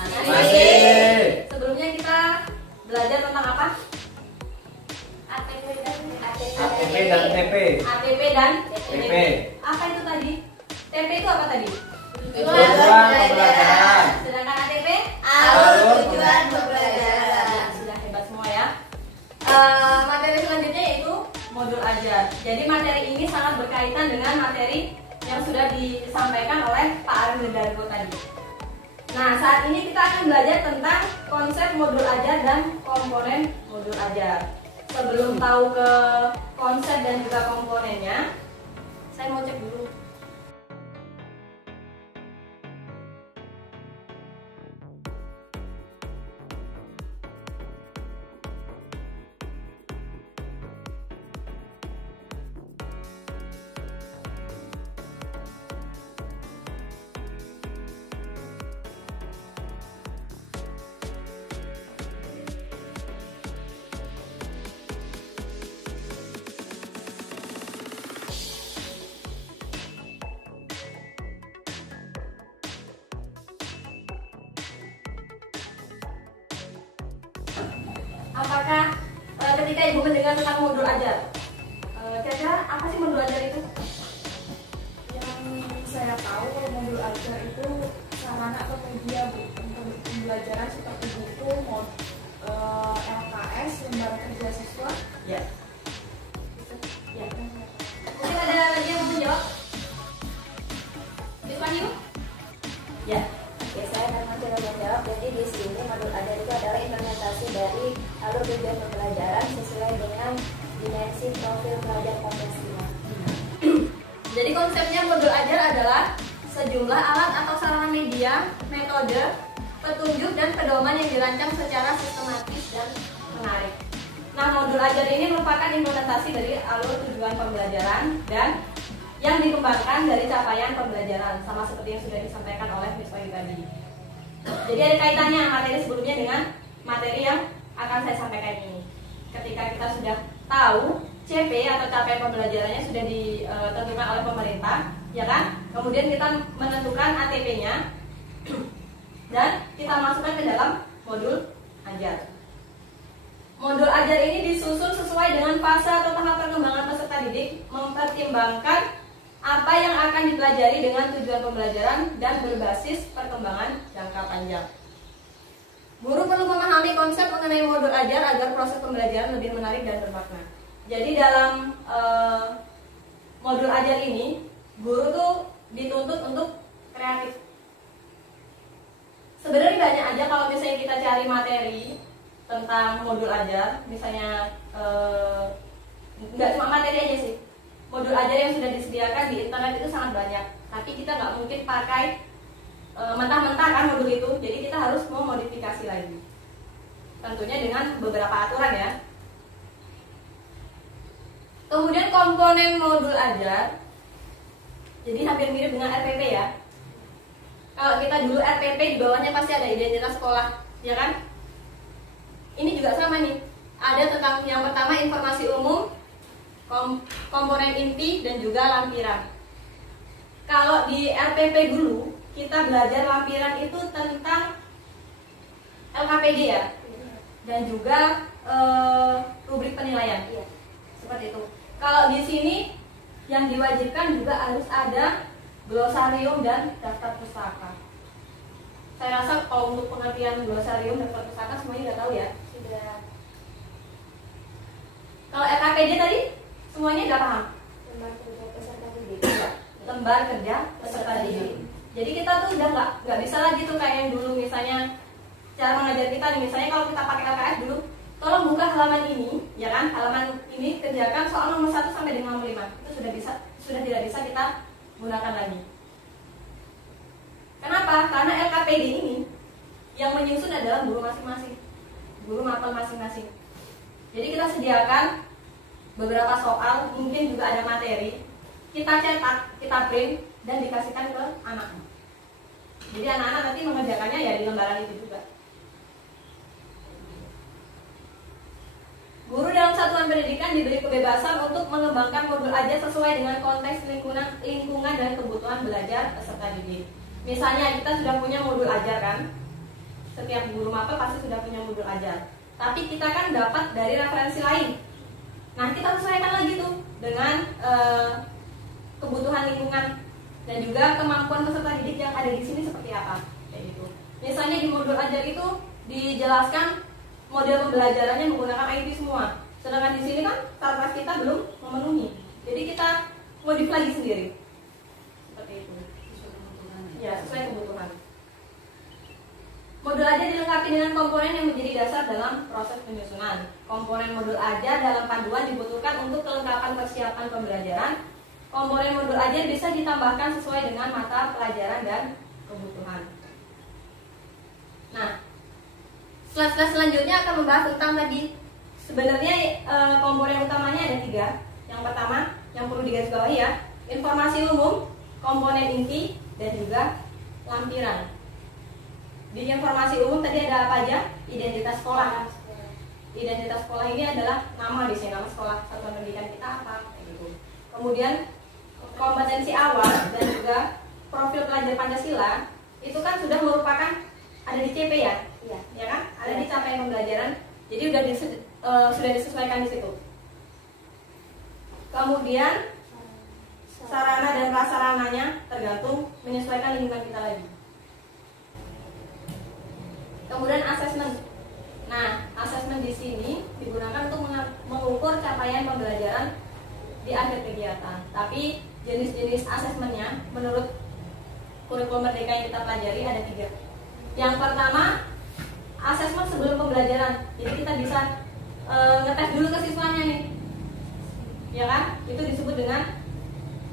Masih. Sebelumnya kita belajar tentang apa? ATP dan TP. ATP dan TP. Apa itu tadi? TP itu apa tadi? Tujuan pembelajaran. Sedangkan ATP? Alur tujuan pembelajaran. Sudah hebat semua ya. Materi selanjutnya yaitu modul ajar. Jadi materi ini sangat berkaitan dengan materi yang sudah disampaikan oleh Pak Arif Dargo tadi. Nah, saat ini kita akan belajar tentang konsep modul ajar dan komponen modul ajar. Sebelum tahu ke konsep dan juga komponennya, saya mau cek dulu. Apakah ketika Ibu mendengar tentang modul ajar, kira-kira apa sih modul ajar itu? Yang saya tahu kalau modul ajar itu sarana atau media untuk pembelajaran seperti buku, LKS, lembar kerja siswa. Ya. Ya. Mungkin ada lagi yang mau menjawab? Siswa Yu? Ya. Oke, saya akan menjawab. Jadi di sini modul ajar itu adalah implementasi dari alur tujuan pembelajaran sesuai dengan dimensi profil pelajar potensial. Jadi konsepnya modul ajar adalah sejumlah alat atau sarana media, metode, petunjuk dan pedoman yang dirancang secara sistematis dan menarik. Nah, modul ajar ini merupakan implementasi dari alur tujuan pembelajaran dan yang dikembangkan dari capaian pembelajaran, sama seperti yang sudah disampaikan oleh Miss Wahyu tadi. Jadi ada kaitannya materi sebelumnya dengan materi yang akan saya sampaikan ini. Ketika kita sudah tahu CP atau capaian pembelajarannya sudah ditentukan oleh pemerintah, ya kan? Kemudian kita menentukan ATP-nya dan kita masukkan ke dalam modul ajar. Modul ajar ini disusun sesuai dengan fase atau tahap perkembangan peserta didik, mempertimbangkan apa yang akan dipelajari dengan tujuan pembelajaran dan berbasis perkembangan jangka panjang. Guru perlu memahami konsep mengenai modul ajar agar proses pembelajaran lebih menarik dan bermakna. Jadi dalam modul ajar ini, guru tuh dituntut untuk kreatif. Sebenarnya banyak aja kalau misalnya kita cari materi tentang modul ajar, misalnya nggak cuma materi aja sih. Modul ajar yang sudah disediakan di internet itu sangat banyak, tapi kita nggak mungkin pakai mentah-mentah kan modul itu, jadi kita harus mau modifikasi lagi. Tentunya dengan beberapa aturan ya. Kemudian komponen modul ajar, jadi hampir mirip dengan RPP ya. Kalau kita dulu RPP di bawahnya pasti ada identitas sekolah, ya kan? Ini juga sama nih. Ada tentang yang pertama informasi umum, komponen inti dan juga lampiran. Kalau di RPP dulu kita belajar lampiran itu tentang LKPD ya, dan juga rubrik penilaian. Seperti itu. Kalau di sini yang diwajibkan juga harus ada glosarium dan daftar pustaka. Saya rasa kalau untuk pengertian glosarium dan daftar pustaka semuanya udah tahu ya. Sudah. Kalau LKPD tadi semuanya udah paham? Lembar kerja peserta didik. Lembar kerja peserta didik. Jadi kita tuh udah nggak bisa lagi tuh kayak yang dulu, misalnya cara mengajar kita nih, misalnya kalau kita pakai LKS dulu, tolong buka halaman ini, ya kan? Halaman ini kerjakan soal nomor 1 sampai dengan nomor 5. Itu sudah tidak bisa kita gunakan lagi. Kenapa? Karena LKPD ini yang menyusun adalah guru masing-masing, guru mapel masing-masing. Jadi kita sediakan beberapa soal, mungkin juga ada materi, kita cetak, kita print dan dikasihkan ke anak. Jadi anak-anak nanti mengerjakannya ya di lembaran itu juga. Guru dalam satuan pendidikan diberi kebebasan untuk mengembangkan modul ajar sesuai dengan konteks lingkungan dan kebutuhan belajar peserta didik. Misalnya kita sudah punya modul ajar kan, setiap guru mapel pasti sudah punya modul ajar. Tapi kita kan dapat dari referensi lain. Nah, kita sesuaikan lagi tuh dengan kebutuhan lingkungan dan juga kemampuan peserta didik yang ada di sini seperti apa, kayak gitu. Misalnya di modul ajar itu dijelaskan model pembelajarannya menggunakan IT semua. Sedangkan di sini kan taraf kita belum memenuhi. Jadi kita modif lagi sendiri. Seperti itu. Ya, sesuai kebutuhan. Modul ajar dilengkapi dengan komponen yang menjadi dasar dalam proses penyusunan. Komponen modul ajar dalam panduan dibutuhkan untuk kelengkapan persiapan pembelajaran. Komponen modul ajar bisa ditambahkan sesuai dengan mata pelajaran dan kebutuhan. Nah, slide selanjutnya akan membahas tentang tadi. Sebenarnya komponen utamanya ada 3. Yang pertama, yang perlu digarisbawahi ya, informasi umum, komponen inti, dan juga lampiran. Di informasi umum tadi ada apa aja? Identitas sekolah. Identitas sekolah ini adalah nama, biasanya nama sekolah satuan pendidikan kita apa, gitu. Kemudian kompetensi awal dan juga profil pelajar Pancasila itu kan sudah merupakan ada di CP ya, ya kan? Ada di capaian pembelajaran. Jadi sudah disesuaikan di situ. Kemudian sarana dan prasarananya tergantung menyesuaikan lingkungan kita lagi. Kemudian asesmen. Nah, asesmen di sini digunakan untuk mengukur capaian pembelajaran di akhir kegiatan. Tapi jenis-jenis asesmennya menurut kurikulum Merdeka yang kita pelajari ada 3. Yang pertama, asesmen sebelum pembelajaran. Jadi kita bisa ngetes dulu kesiswanya nih, ya kan? Itu disebut dengan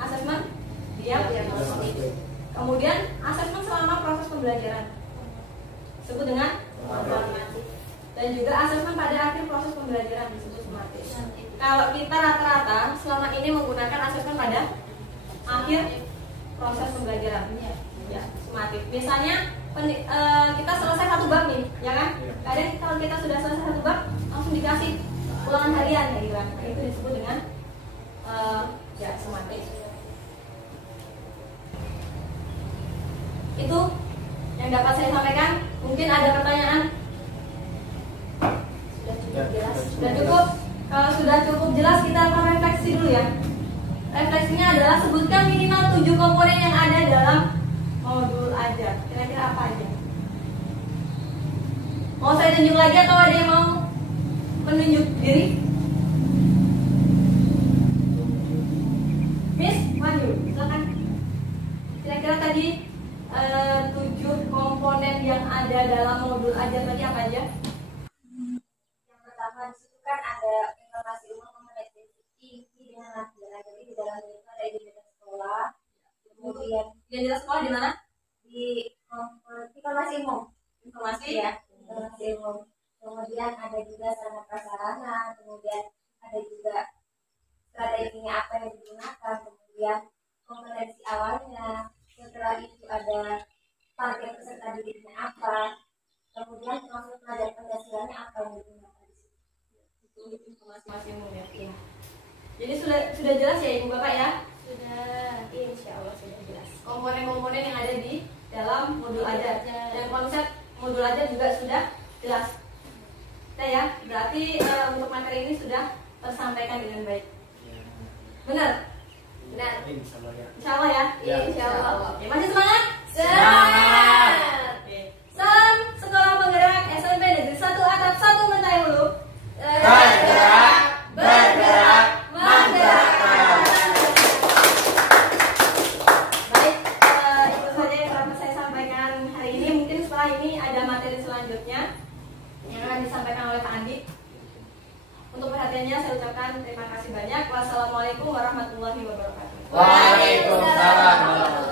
asesmen diagnostik. Kemudian asesmen selama proses pembelajaran disebut dengan formatif. Dan juga asesmen pada akhir proses pembelajaran disebut sumatif. Kalau kita rata-rata selama ini menggunakan asesmen pada akhir proses pembelajaran, ya sumatif. Misalnya kita selesai 1 bab nih, ya kan? Kadang kalau kita sudah selesai 1 bab langsung dikasih ulangan harian, ya gitu kan? Itu disebut dengan ya sumatif. Itu yang dapat saya sampaikan. Mungkin ada pertanyaan? Sudah cukup? Kalau sudah cukup jelas, kita akan refleksi dulu ya. Refleksinya adalah sebutkan minimal 7 komponen yang ada dalam modul ajar. Kira-kira apa aja? Mau saya tunjuk lagi atau ada yang mau menunjuk diri? Miss, maju, silakan. Kira-kira tadi 7 komponen yang ada dalam modul ajar tadi apa aja? Yang pertama di situ kan ada informasi umum, kompetensi dengan lampiran. Jadi di dalam itu ada identitas sekolah. Kemudian Identitas sekolah di mana? di informasi umum. Informasi Ya, informasi umum. Kemudian ada juga sarana prasarana. Kemudian ada juga strateginya apa yang digunakan. Kemudian kompetensi awalnya. Setelah itu ada target peserta didiknya apa. Kemudian termasuk pelajar Pancasilanya apa yang digunakan di situ. itu informasi umum ya. Iya. Jadi sudah jelas ya Ibu Bapak ya? Sudah, insya Allah sudah jelas. Komponen-komponen yang ada di dalam modul ajar dan konsep modul ajar juga sudah jelas. Nah ya, berarti untuk materi ini sudah tersampaikan dengan baik. Benar? Benar. Insya Allah ya. Insya Allah ya? Ya. Insya Allah. Oke, masih semangat? Semangat. Oke. Salam Sekolah Penggerak SMP Negeri 1 Atap 1 Mentaya Hulu. Bergerak, bergerak, menggerakkan. Baik, itu saja yang dapat saya sampaikan hari ini. Mungkin setelah ini ada materi selanjutnya yang akan disampaikan oleh Pak Andi. Untuk perhatiannya saya ucapkan terima kasih banyak. Wassalamualaikum warahmatullahi wabarakatuh. Waalaikumsalam.